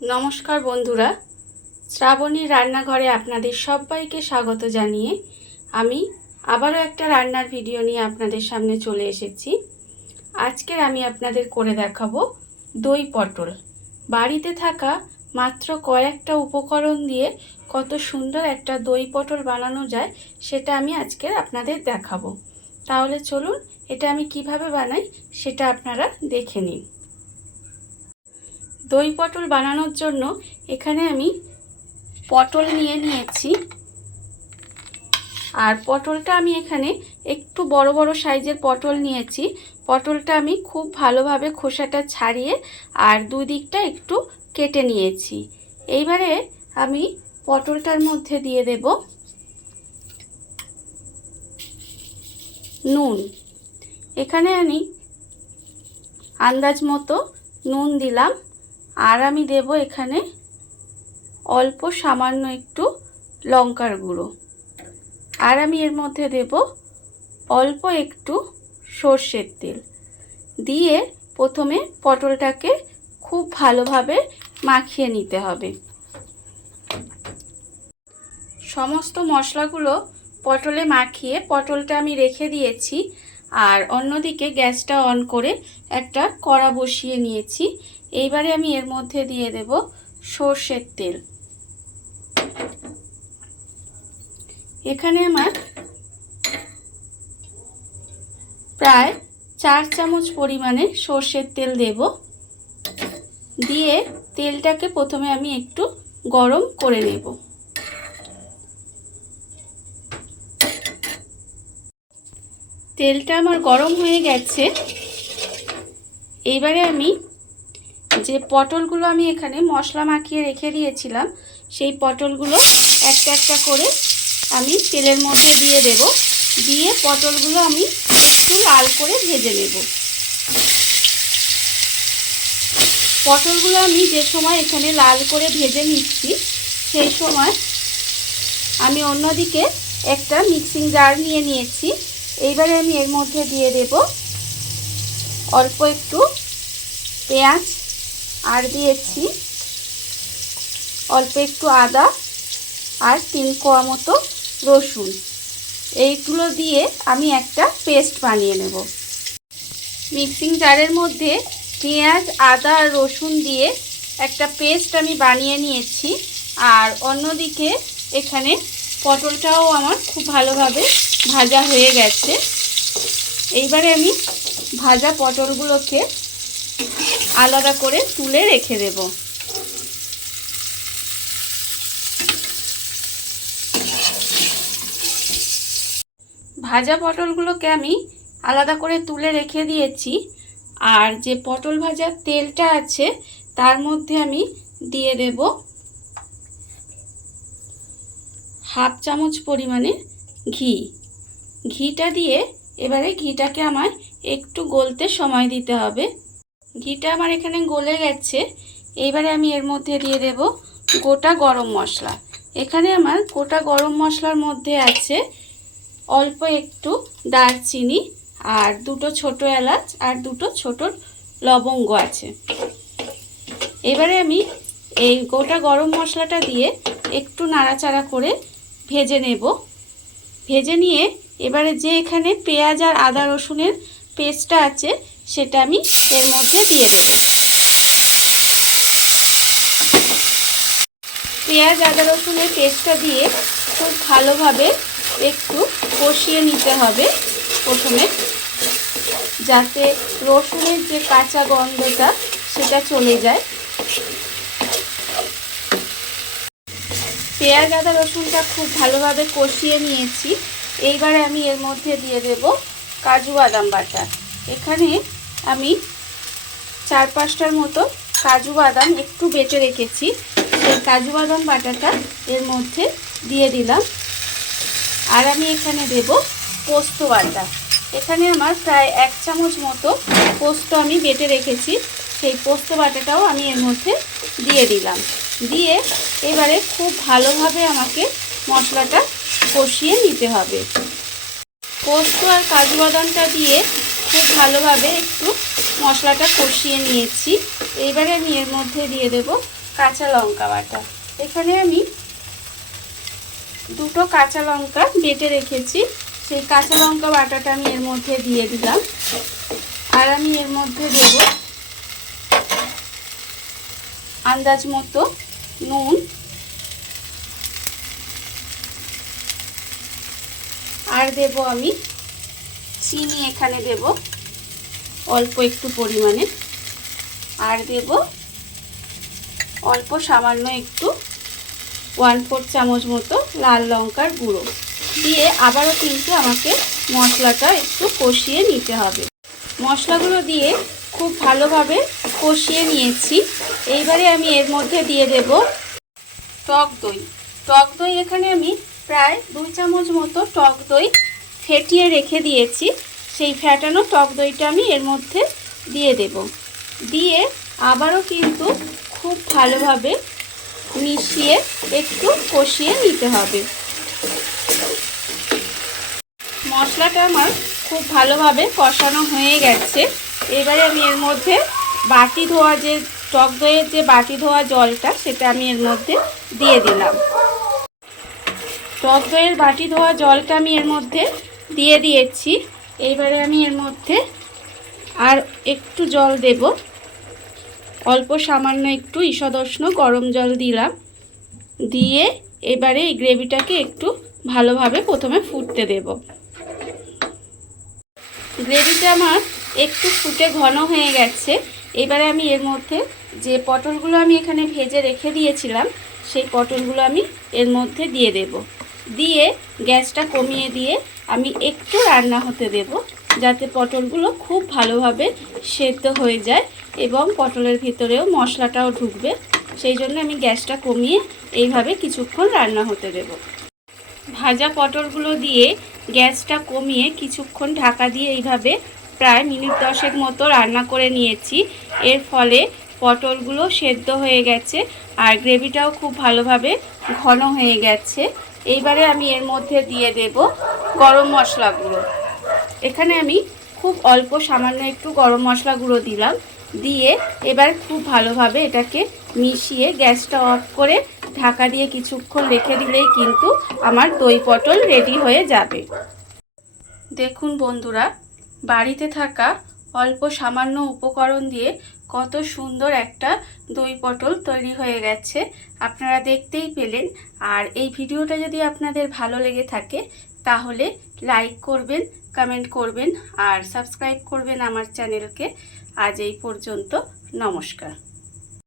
নমস্কার বন্ধুরা, শ্রাবণী রান্নাঘরে আপনাদের সবাইকে স্বাগত জানিয়ে আমি আবারও একটা রান্নার ভিডিও নিয়ে আপনাদের সামনে চলে এসেছি। আজকের আমি আপনাদের করে দেখাবো দই পটল। বাড়িতে থাকা মাত্র কয়েকটা উপকরণ দিয়ে কত সুন্দর একটা দই পটল বানানো যায় সেটা আমি আজকের আপনাদের দেখাবো। তাহলে চলুন এটা আমি কিভাবে বানাই সেটা আপনারা দেখে নিন। দই পটল বানানোর জন্য এখানে আমি পটল নিয়েছি, আর পটলটা আমি এখানে একটু বড় বড় সাইজের পটল নিয়েছি। পটলটা আমি খুব ভালোভাবে খোসাটা ছাড়িয়ে আর দুই দিকটা একটু কেটে নিয়েছি। এইবারে আমি পটলটার মধ্যে দিয়ে দেব নুন। এখানে আমি আন্দাজ মতো নুন দিলাম, আর আমি দেব এখানে অল্প সামান্য একটু লঙ্কার গুঁড়ো, আর আমি এর মধ্যে দেব অল্প একটু সর্ষের তেল দিয়ে প্রথমে পটলটাকে খুব ভালোভাবে মাখিয়ে নিতে হবে। সমস্ত মশলাগুলো পটলে মাখিয়ে পটলটা আমি রেখে দিয়েছি, আর অন্যদিকে গ্যাসটা অন করে একটা কড়া বসিয়ে নিয়েছি। এইবারে আমি এর মধ্যে দিয়ে দেব সর্ষের তেল। এখানে আমার প্রায় 4 চামচ পরিমাণে সর্ষের তেল দেব। দিয়ে তেলটাকে প্রথমে আমি একটু গরম করে নেব। তেলটা আমার গরম হয়ে গেছে। এইবারে আমি যে পটলগুলো আমি এখানে মশলা মাখিয়ে রেখে দিয়েছিলাম সেই পটলগুলো একটা একটা করে আমি তেলের মধ্যে দিয়ে দেব। দিয়ে পটলগুলো আমি একটু লাল করে ভেজে নেব। পটলগুলো আমি যে সময় এখানে লাল করে ভেজে নিচ্ছি সেই সময় আমি অন্যদিকে একটা মিক্সিং জার নিয়েছি। এইবারে আমি এর মধ্যে দিয়ে দেব অল্প একটু পেঁয়াজ, আর দিয়েছি অল্প একটু আদা আর 3 কোয়া মতো রসুন। এইগুলো দিয়ে আমি একটা পেস্ট বানিয়ে নেব। মিক্সিং জারের মধ্যে পেঁয়াজ, আদা আর রসুন দিয়ে একটা পেস্ট আমি বানিয়ে নিয়েছি। আর অন্যদিকে এখানে পটলটাও আমার খুব ভালোভাবে ভাজা হয়ে গেছে। এইবারে আমি ভাজা পটলগুলোকে আলাদা করে তুলে রেখে দেব। ভাজা পটলগুলোকে আমি আলাদা করে তুলে রেখে দিয়েছি। আর যে পটল ভাজার তেলটা আছে তার মধ্যে আমি দিয়ে দেব হাফ চামচ পরিমাণে ঘি। ঘিটা দিয়ে এবারে ঘিটাকে আমায় একটু গলতে সময় দিতে হবে। ঘিটা আমার এখানে গলে গেছে। এইবারে আমি এর মধ্যে দিয়ে দেব গোটা গরম মশলা। এখানে আমার গোটা গরম মশলার মধ্যে আছে অল্প একটু দারচিনি, আর 2টো ছোট এলাচ, আর 2টো ছোট লবঙ্গ আছে। এবারে আমি এই গোটা গরম মশলাটা দিয়ে একটু নাড়াচাড়া করে ভেজে নেব। ভেজে নিয়ে এবারে যে এখানে পেঁয়াজ আর আদা রসুনের পেস্টটা আছে সেটা আমি এর মধ্যে দিয়ে দেব। পেঁয়াজ আদা রসুনের পেস্টটা দিয়ে খুব ভালোভাবে একটু কষিয়ে নিতে হবে প্রথমে, যাতে রসুনের যে কাঁচা গন্ধটা সেটা চলে যায়। পেঁয়াজ আদা রসুনটা খুব ভালোভাবে কষিয়ে নিয়েছি। এইবারে আমি এর মধ্যে দিয়ে দেব কাজু বাদাম বাটা। এখানে আমি 4-5টার মতো কাজু বাদাম একটু বেটে রেখেছি, সেই কাজু বাদাম বাটাটা এর মধ্যে দিয়ে দিলাম। আর আমি এখানে দেব পোস্ত বাটা। এখানে আমার প্রায় 1 চামচ মতো পোস্ত আমি বেটে রেখেছি, সেই পোস্ত বাটাটাও আমি এর মধ্যে দিয়ে দিলাম। দিয়ে এবারে খুব ভালোভাবে আমাকে মশলাটা কষিয়ে নিতে হবে। পোস্ত আর কাজু বাদামটা দিয়ে খুব ভালোভাবে একটু মশলাটা কষিয়ে নিয়েছি। এইবারে আমি এর মধ্যে দিয়ে দেব কাঁচা লঙ্কা বাটা। এখানে আমি দুটো কাঁচা লঙ্কা বেটে রেখেছি, সেই কাঁচা লঙ্কা বাটাটা আমি এর মধ্যে দিয়ে দিলাম। আর আমি এর মধ্যে দেব আন্দাজ মতো নুন, আর দেব আমি চিনি, এখানে দেব অল্প একটু পরিমাণে, আর দেব অল্প সামান্য একটু 1/4 চামচ মতো লাল লঙ্কার গুঁড়ো দিয়ে আবারও কিন্তু আমাকে মশলাটা একটু কষিয়ে নিতে হবে। মশলাগুলো দিয়ে খুব ভালোভাবে কষিয়ে নিয়েছি। এইবারে আমি এর মধ্যে দিয়ে দেব টক দই। টক দই এখানে আমি প্রায় 2 চামচ মতো টক দই ফেটিয়ে রেখে দিয়েছি। সেই ফেটানো টক দইটা আমি এর মধ্যে দিয়ে দেব। দিয়ে আবারও কিন্তু খুব ভালোভাবে মিশিয়ে একটু কষিয়ে নিতে হবে। মশলাটা আমার খুব ভালোভাবে কষানো হয়ে গেছে। এবারে আমি এর মধ্যে বাটি ধোয়া যে টক দইয়ের যে বাটি ধোয়া জলটা, সেটা আমি এর মধ্যে দিয়ে দিলাম। টক দইয়ের বাটি ধোয়া জলটা আমি এর মধ্যে দিয়ে দিয়েছি। এইবারে আমি এর মধ্যে আর একটু জল দেব, অল্প সামান্য একটু ঈষদুষ্ণ গরম জল দিলাম। দিয়ে এবারে এই গ্রেভিটাকে একটু ভালোভাবে প্রথমে ফুটতে দেব। গ্রেভিটা আমার একটু ফুটে ঘন হয়ে গেছে। এবারে আমি এর মধ্যে যে পটলগুলো আমি এখানে ভেজে রেখে দিয়েছিলাম, সেই পটলগুলো আমি এর মধ্যে দিয়ে দেব। দিয়ে গ্যাসটা কমিয়ে দিয়ে আমি একটু রান্না হতে দেব, যাতে পটলগুলো খুব ভালোভাবে সেদ্ধ হয়ে যায় এবং পটলের ভিতরেও মশলাটাও ঢুকবে। সেই জন্য আমি গ্যাসটা কমিয়ে এইভাবে কিছুক্ষণ রান্না হতে দেব। ভাজা পটলগুলো দিয়ে গ্যাসটা কমিয়ে কিছুক্ষণ ঢাকা দিয়ে এইভাবে প্রায় মিনিট 10 মতো রান্না করে নিয়েছি। এর ফলে পটলগুলো সেদ্ধ হয়ে গেছে আর গ্রেভিটাও খুব ভালোভাবে ঘন হয়ে গেছে। এইবারে আমি এর মধ্যে দিয়ে দেব গরম মশলা গুঁড়ো। এখানে আমি খুব অল্প সামান্য একটু গরম মশলা গুঁড়ো দিলাম। দিয়ে এবার খুব ভালোভাবে এটাকে মিশিয়ে গ্যাসটা অফ করে ঢাকা দিয়ে কিছুক্ষণ রেখে দিলেই কিন্তু আমার দই পটল রেডি হয়ে যাবে। দেখুন বন্ধুরা, বাড়িতে থাকা অল্প সামান্য উপকরণ দিয়ে কত সুন্দর একটা দই পটল তৈরি হয়ে গেছে, আপনারা দেখতেই পেলেন। আর এই ভিডিওটা যদি আপনাদের ভালো লেগে থাকে তাহলে লাইক করবেন, কমেন্ট করবেন আর সাবস্ক্রাইব করবেন আমার চ্যানেলকে। আজ এই পর্যন্ত, নমস্কার।